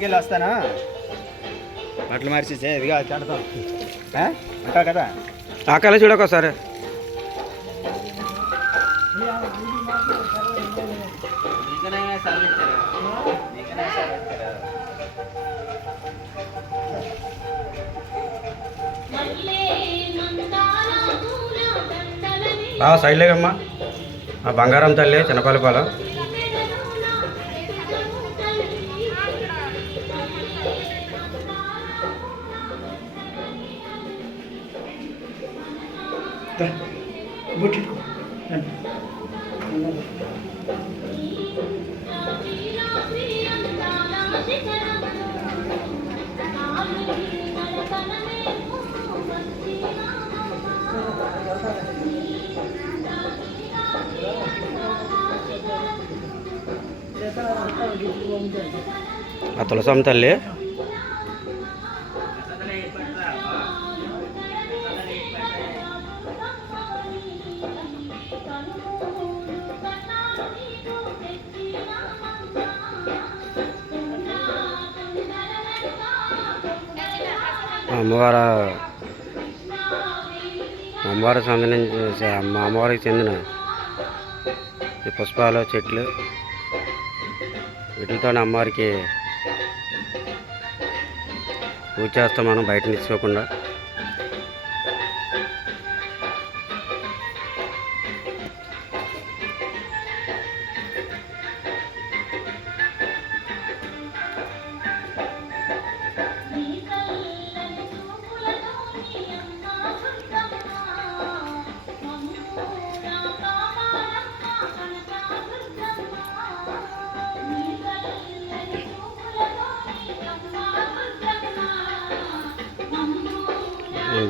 బయటికి వస్తానా బట్టలు మార్చేసే ఇదిగా కడతాం అంటావు కదా ఆ కళ చూడకోసారి సైడ్ లేకమ్మా బంగారం తల్లి చిన్నపల్లిపాలెం. ఆ తులసమ్మ తల్లి అమ్మవారికి సంబంధించి అమ్మవారికి చెందిన ఈ పుష్పాలు చెట్లు వీటితో అమ్మవారికి పూజ చేస్తాం మనం బయట తీసుకోకుండా.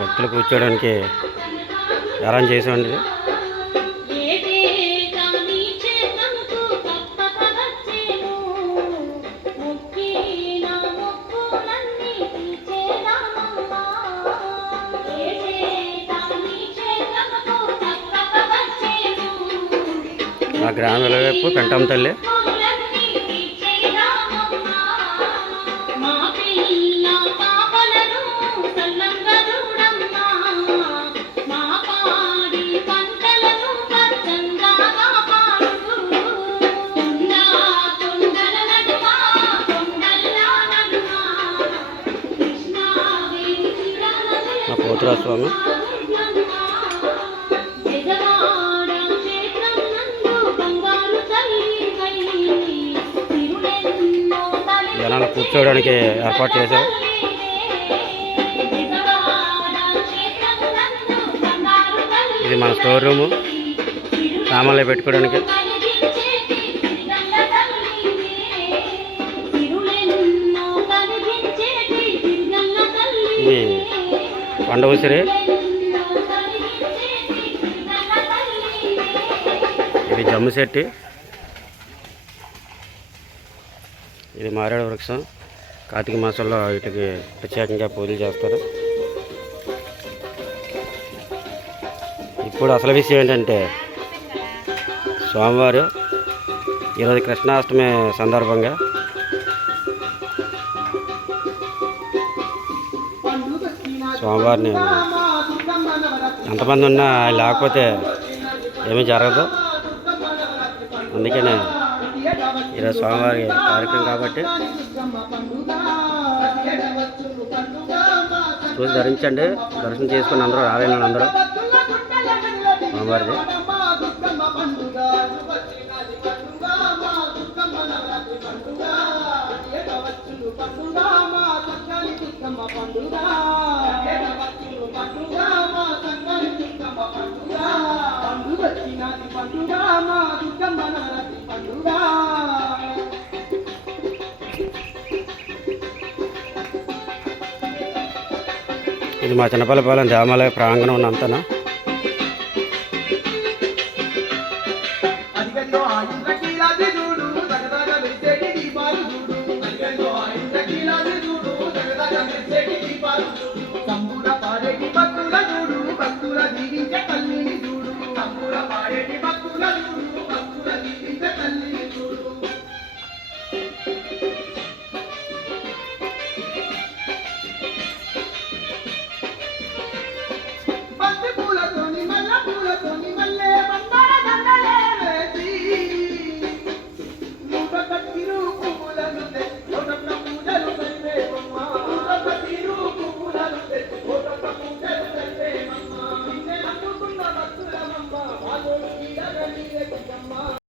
భక్తులు కూర్చోడానికి అరేంజ్ చేసామండి. మా గ్రామాల వైపు పెంటమ్మ తల్లి పోతురాస్వామి జనాలు కూర్చోవడానికి ఏర్పాటు చేశారు. ఇది మన స్టోర్ రూము, సామాన్లు పెట్టుకోవడానికి. ఇది కొండ ఉసిరి, ఇది జమ్ము చెట్టు, ఇది మారేడు వృక్షం. కార్తీక మాసంలో వీటికి ప్రత్యేకంగా పూజలు చేస్తారు. ఇప్పుడు అసలు విషయం ఏంటంటే సోమవారం ఈరోజు కృష్ణాష్టమి సందర్భంగా సోమవారిని ఎంతమంది ఉన్నా లేకపోతే ఏమీ జరగదు. అందుకనే ఈరోజు సోమవారి కార్యక్రమం కాబట్టి చూసి ధరించండి. దర్శనం చేసుకుని అందరూ రాలేని అందరూ సోమవారిది. ఇది మా చిన్నపల్లిపాలెం దేవాలయ ప్రాంగణం ఉన్నంతనా.